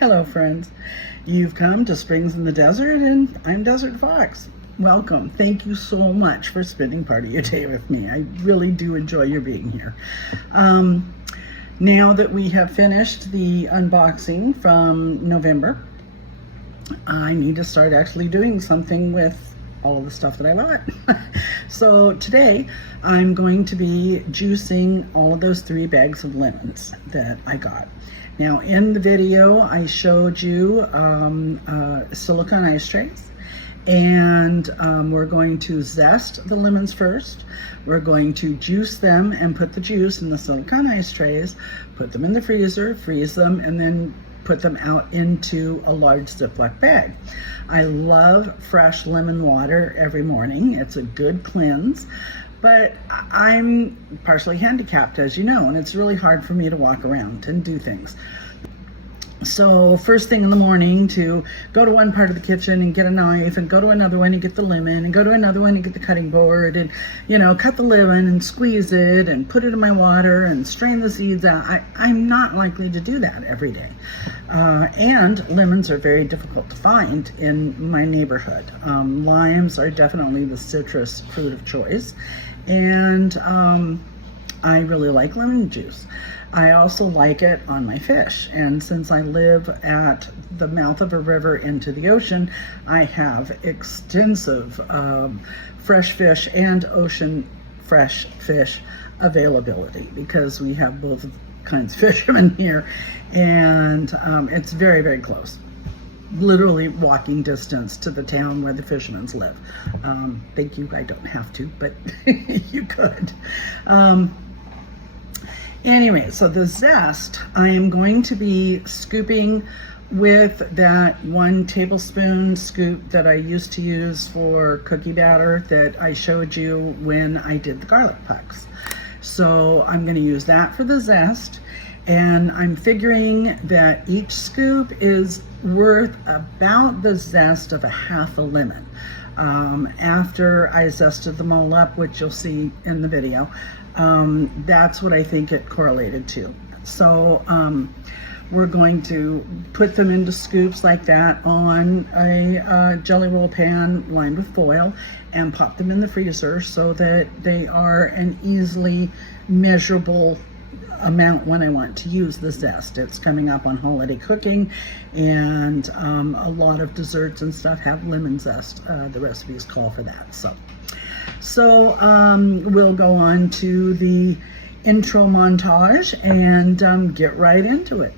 Hello friends, you've come to Springs in the Desert and I'm Desert Fox. Welcome. Thank you so much for spending part of your day with me. I really do enjoy your being here. Now that we have finished the unboxing from November, I need to start actually doing something with all the stuff that I bought. So today I'm going to be juicing all of those 3 bags of lemons that I got. Now in the video I showed you silicone ice trays, and we're going to zest the lemons first. We're going to juice them and put the juice in the silicone ice trays, put them in the freezer, freeze them, and then put them out into a large Ziploc bag. I love fresh lemon water every morning. It's a good cleanse, but I'm partially handicapped, as you know, and it's really hard for me to walk around and do things. So first thing in the morning to go to one part of the kitchen and get a knife, and go to another one and get the lemon, and go to another one and get the cutting board, and cut the lemon and squeeze it and put it in my water and strain the seeds out. I'm not likely to do that every day. And lemons are very difficult to find in my neighborhood. Limes are definitely the citrus fruit of choice, and I really like lemon juice. I also like it on my fish, and since I live at the mouth of a river into the ocean, I have extensive fresh fish and ocean fresh fish availability, because we have both kinds of fishermen here, and it's very, very close. Literally walking distance to the town where the fishermen live. Thank you, I don't have to, but you could. Anyway, so the zest, I am going to be scooping with that 1 tablespoon scoop that I used to use for cookie batter that I showed you when I did the garlic pucks. So I'm going to use that for the zest, and I'm figuring that each scoop is worth about the zest of a half a lemon. After I zested them all up, which you'll see in the video, that's what I think it correlated to. So we're going to put them into scoops like that on a jelly roll pan lined with foil, and pop them in the freezer so that they are an easily measurable amount when I want to use the zest. It's coming up on holiday cooking, and a lot of desserts and stuff have lemon zest. The recipes call for that. So we'll go on to the intro montage and get right into it.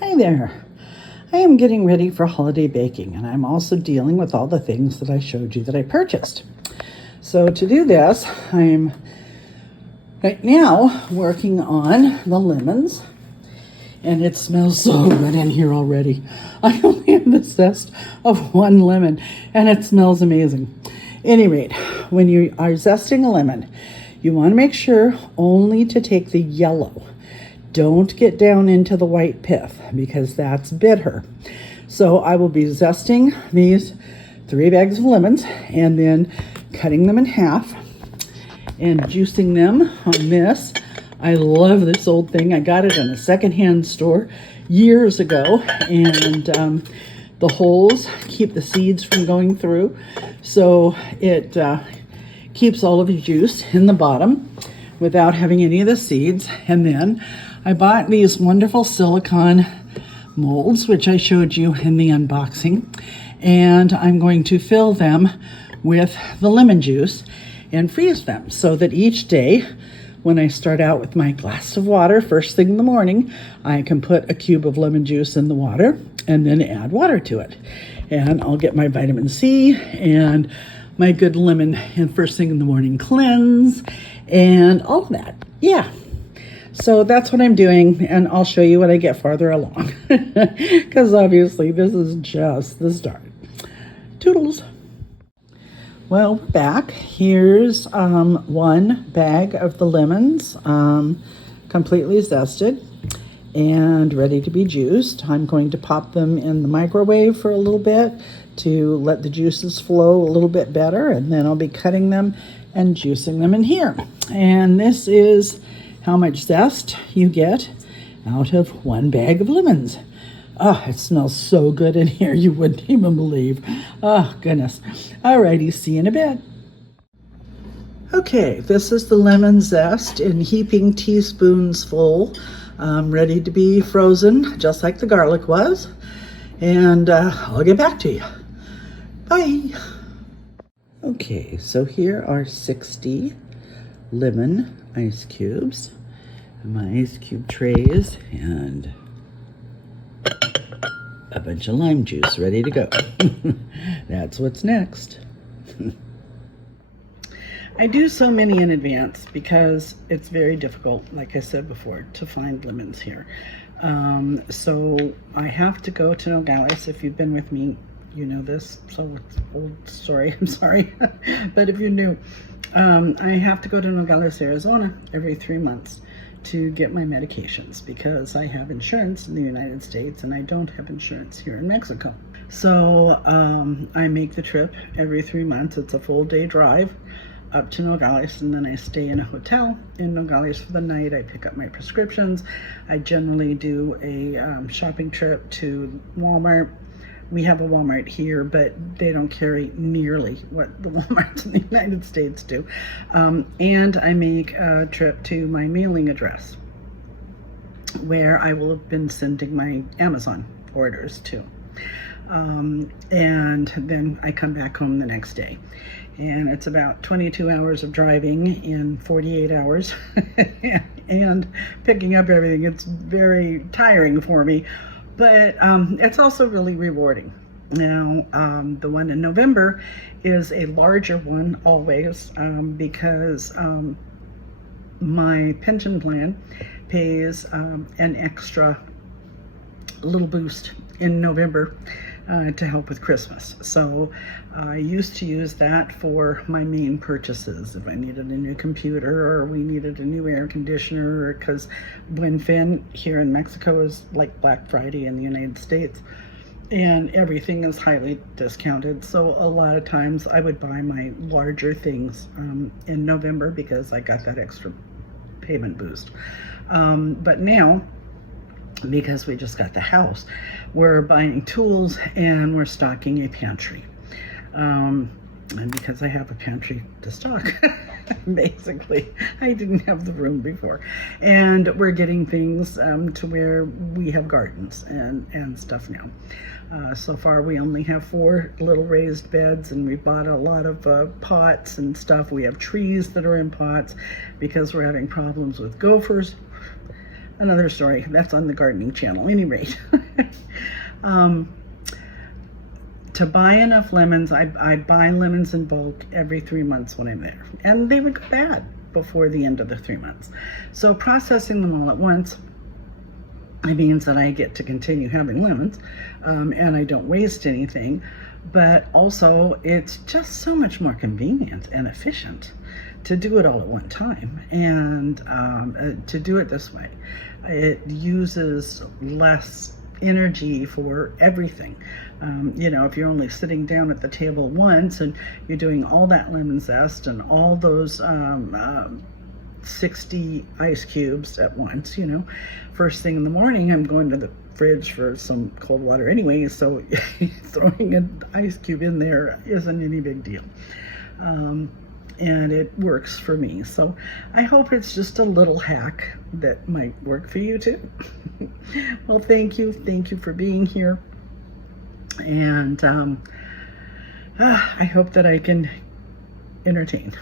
Hi there. I am getting ready for holiday baking, and I'm also dealing with all the things that I showed you that I purchased. So to do this, I'm right now working on the lemons, and it smells so good in here already. I only have the zest of 1 lemon, and it smells amazing. At any rate, when you are zesting a lemon, you want to make sure only to take the yellow. Don't get down into the white pith, because that's bitter. So I will be zesting these 3 bags of lemons and then cutting them in half and juicing them on this. I love this old thing. I got it in a secondhand store years ago, and the holes keep the seeds from going through, so it keeps all of your juice in the bottom without having any of the seeds. And then I bought these wonderful silicone molds, which I showed you in the unboxing, and I'm going to fill them with the lemon juice and freeze them so that each day when I start out with my glass of water first thing in the morning, I can put a cube of lemon juice in the water and then add water to it. And I'll get my vitamin C and my good lemon and first thing in the morning cleanse and all of that. Yeah. So that's what I'm doing, and I'll show you when I get farther along, because obviously this is just the start. Toodles. Well, we're back. Here's one bag of the lemons, completely zested and ready to be juiced. I'm going to pop them in the microwave for a little bit to let the juices flow a little bit better, and then I'll be cutting them and juicing them in here. And this is how much zest you get out of one bag of lemons. Oh, it smells so good in here, you wouldn't even believe. Oh, goodness. Alrighty, see you in a bit. Okay, this is the lemon zest in heaping teaspoons full, ready to be frozen, just like the garlic was. And I'll get back to you. Bye. Okay, so here are 60 lemon ice cubes, my ice cube trays, and a bunch of lime juice ready to go. That's what's next. I do so many in advance because it's very difficult, like I said before, to find lemons here. So I have to go to Nogales. If you've been with me, you know this, so it's an old story, I'm sorry. But if you're new, I have to go to Nogales, Arizona every 3 months to get my medications because I have insurance in the United States and I don't have insurance here in Mexico. So I make the trip every 3 months. It's a full day drive up to Nogales, and then I stay in a hotel in Nogales for the night. I pick up my prescriptions. I generally do a shopping trip to Walmart. We have a Walmart here, but they don't carry nearly what the Walmarts in the United States do. And I make a trip to my mailing address where I will have been sending my Amazon orders to. And then I come back home the next day. And it's about 22 hours of driving in 48 hours and picking up everything. It's very tiring for me, but it's also really rewarding. Now, the one in November is a larger one always because my pension plan pays an extra little boost in November to help with Christmas. So I used to use that for my main purchases. If I needed a new computer or we needed a new air conditioner, because Buen Fin here in Mexico is like Black Friday in the United States and everything is highly discounted. So a lot of times I would buy my larger things in November because I got that extra payment boost. But now, because we just got the house, we're buying tools and we're stocking a pantry. And because I have a pantry to stock, basically, I didn't have the room before. And we're getting things to where we have gardens and stuff now. So far, we only have 4 little raised beds, and we bought a lot of pots and stuff. We have trees that are in pots because we're having problems with gophers. Another story, that's on the gardening channel. At any rate, to buy enough lemons, I buy lemons in bulk every 3 months when I'm there. And they would go bad before the end of the 3 months. So processing them all at once, it means that I get to continue having lemons and I don't waste anything. But also, it's just so much more convenient and efficient to do it all at one time and to do it this way. It uses less energy for everything. You know, if you're only sitting down at the table once and you're doing all that lemon zest and all those 60 ice cubes at once, you know, first thing in the morning, I'm going to the fridge for some cold water anyway, so throwing an ice cube in there isn't any big deal. And it works for me. So I hope it's just a little hack that might work for you too. Well, thank you for being here. And I hope that I can entertain.